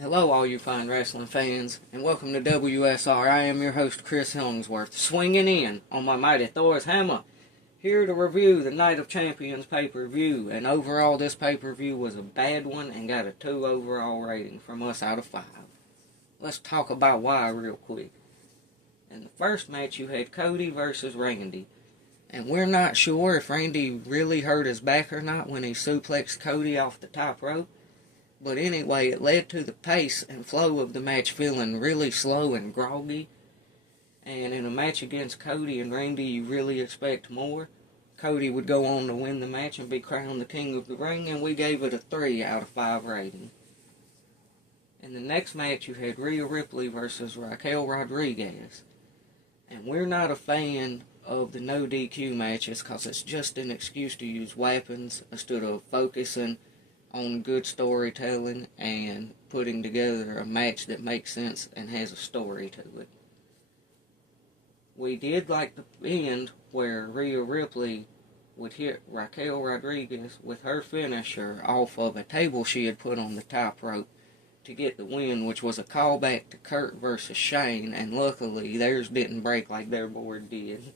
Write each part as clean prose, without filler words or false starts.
Hello, all you fine wrestling fans, and welcome to WSR. I am your host, Chris Hillingsworth, swinging in on my mighty Thor's hammer, here to review the Night of Champions pay-per-view. And overall, this pay-per-view was a bad one and got a 2 overall rating from us out of 5. Let's talk about why real quick. In the first match, you had Cody versus Randy. And we're not sure if Randy really hurt his back or not when he suplexed Cody off the top rope. But anyway, it led to the pace and flow of the match feeling really slow and groggy. And in a match against Cody and Randy, you really expect more. Cody would go on to win the match and be crowned the king of the ring, and we gave it a 3 out of 5 rating. In the next match, you had Rhea Ripley versus Raquel Rodriguez. And we're not a fan of the no DQ matches because it's just an excuse to use weapons instead of focusing on good storytelling and putting together a match that makes sense and has a story to it. We did like the end where Rhea Ripley would hit Raquel Rodriguez with her finisher off of a table she had put on the top rope to get the win, which was a callback to Kurt versus Shane, and luckily theirs didn't break like their board did.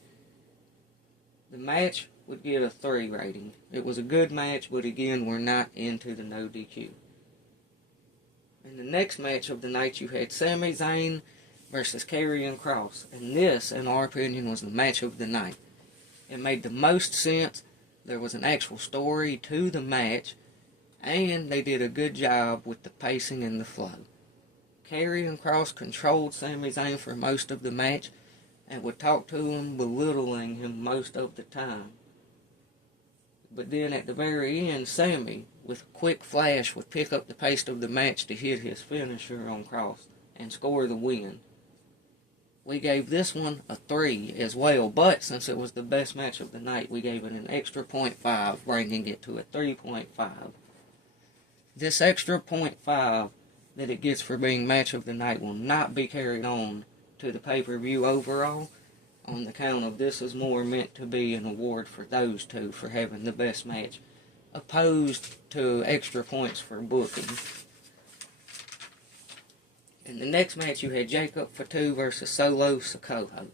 The match would get a 3 rating. It was a good match, but again, we're not into the no DQ. In the next match of the night, you had Sami Zayn versus Karrion Kross, and this, in our opinion, was the match of the night. It made the most sense. There was an actual story to the match, and they did a good job with the pacing and the flow. Karrion Kross controlled Sami Zayn for most of the match and would talk to him, belittling him most of the time. But then at the very end, Sami, with a quick flash, would pick up the pace of the match to hit his finisher on Kross and score the win. We gave this one a 3 as well, but since it was the best match of the night, we gave it an extra 0.5, bringing it to a 3.5. This extra 0.5 that it gets for being match of the night will not be carried on to the pay-per-view overall, on the count of this is more meant to be an award for those two for having the best match, opposed to extra points for booking. In the next match, you had Jacob Fatu versus Solo Sikoa.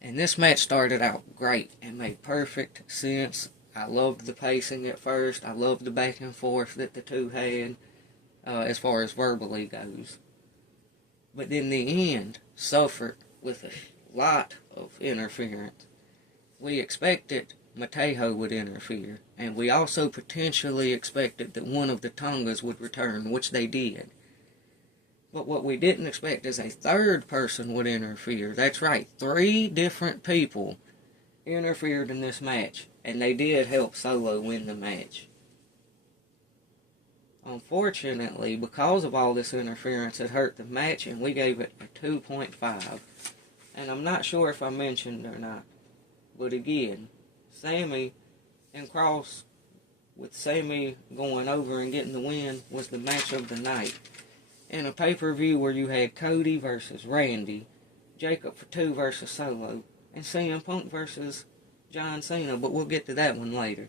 And this match started out great and made perfect sense. I loved the pacing at first. I loved the back and forth that the two had as far as verbally goes. But then the end suffered with a lot of interference. We expected Mateo would interfere, and we also potentially expected that one of the Tongas would return, which they did. But what we didn't expect is a third person would interfere. That's right, 3 different people interfered in this match, and they did help Solo win the match. Unfortunately, because of all this interference, it hurt the match, and we gave it a 2.5. And I'm not sure if I mentioned or not, but again, Sami and Kross, with Sami going over and getting the win, was the match of the night. In a pay-per-view where you had Cody versus Randy, Jacob Fatu versus Solo, and CM Punk versus John Cena, but we'll get to that one later.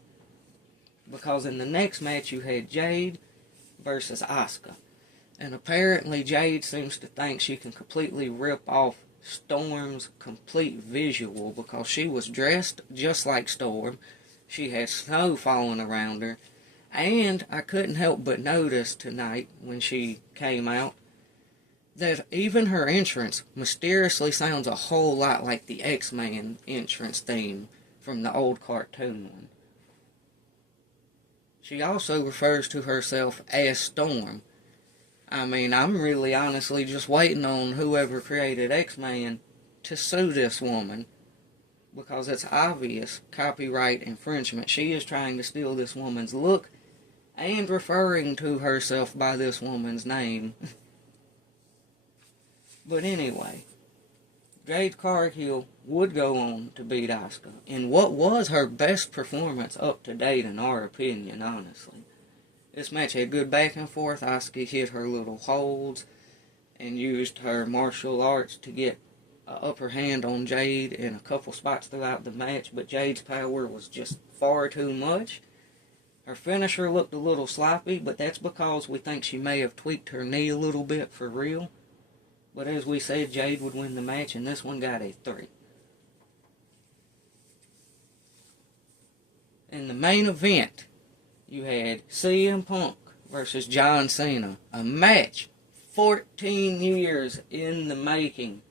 Because in the next match you had Jade versus Asuka. And apparently Jade seems to think she can completely rip off Storm's complete visual because she was dressed just like Storm. She had snow falling around her. And I couldn't help but notice tonight when she came out that even her entrance mysteriously sounds a whole lot like the X-Men entrance theme from the old cartoon one. She also refers to herself as Storm. I mean, I'm really honestly just waiting on whoever created X-Men to sue this woman, because it's obvious copyright infringement. She is trying to steal this woman's look and referring to herself by this woman's name. But anyway, Jade Cargill would go on to beat Asuka in what was her best performance up to date in our opinion, honestly. This match had good back and forth. Asuka hit her little holds and used her martial arts to get an upper hand on Jade in a couple spots throughout the match, but Jade's power was just far too much. Her finisher looked a little sloppy, but that's because we think she may have tweaked her knee a little bit for real. But as we said, Jade would win the match, and this one got a 3. In the main event, you had CM Punk versus John Cena. A match 14 years in the making.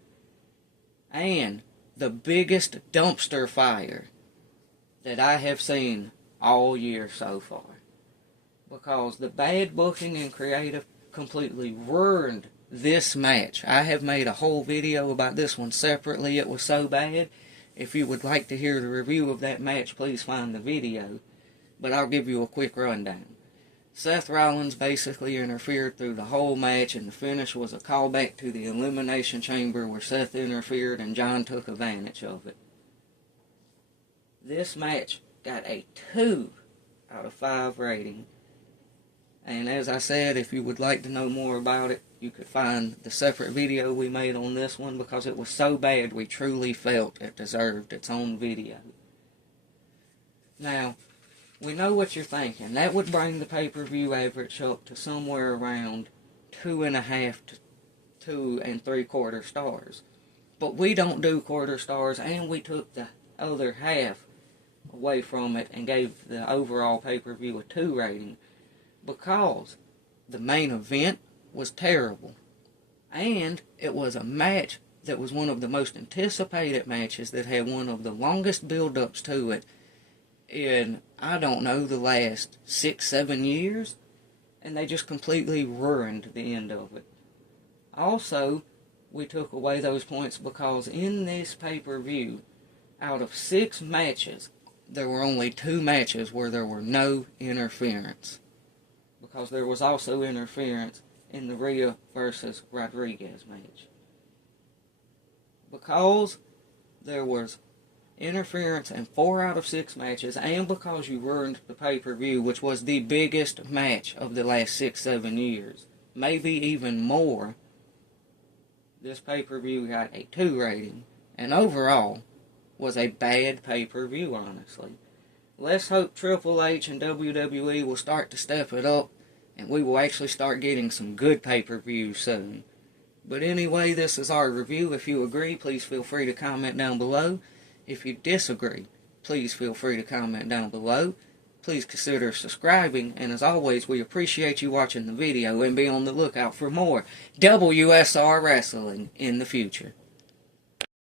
And the biggest dumpster fire that I have seen all year so far. Because the bad booking and creative completely ruined this match. I have made a whole video about this one separately. It was so bad. If you would like to hear the review of that match, please find the video. But I'll give you a quick rundown. Seth Rollins basically interfered through the whole match, and the finish was a callback to the Elimination Chamber where Seth interfered and John took advantage of it. This match got a 2 out of 5 rating. And as I said, if you would like to know more about it, you could find the separate video we made on this one, because it was so bad we truly felt it deserved its own video. Now, we know what you're thinking. That would bring the pay-per-view average up to somewhere around 2.5 to 2 3/4 stars. But we don't do quarter stars, and we took the other half away from it and gave the overall pay-per-view a 2 rating, because the main event was terrible. And it was a match that was one of the most anticipated matches that had one of the longest build-ups to it in, I don't know, the last 6-7 years. And they just completely ruined the end of it. Also, we took away those points because in this pay-per-view, out of 6 matches, there were only 2 matches where there were no interference. Because there was also interference in the Rhea versus Rodriguez match. Because there was interference in 4 out of 6 matches, and because you ruined the pay-per-view, which was the biggest match of the last 6-7 years, maybe even more, this pay-per-view got a 2 rating, and overall was a bad pay-per-view, honestly. Let's hope Triple H and WWE will start to step it up, and we will actually start getting some good pay-per-views soon. But anyway, this is our review. If you agree, please feel free to comment down below. If you disagree, please feel free to comment down below. Please consider subscribing, and as always, we appreciate you watching the video, and be on the lookout for more WSR Wrestling in the future.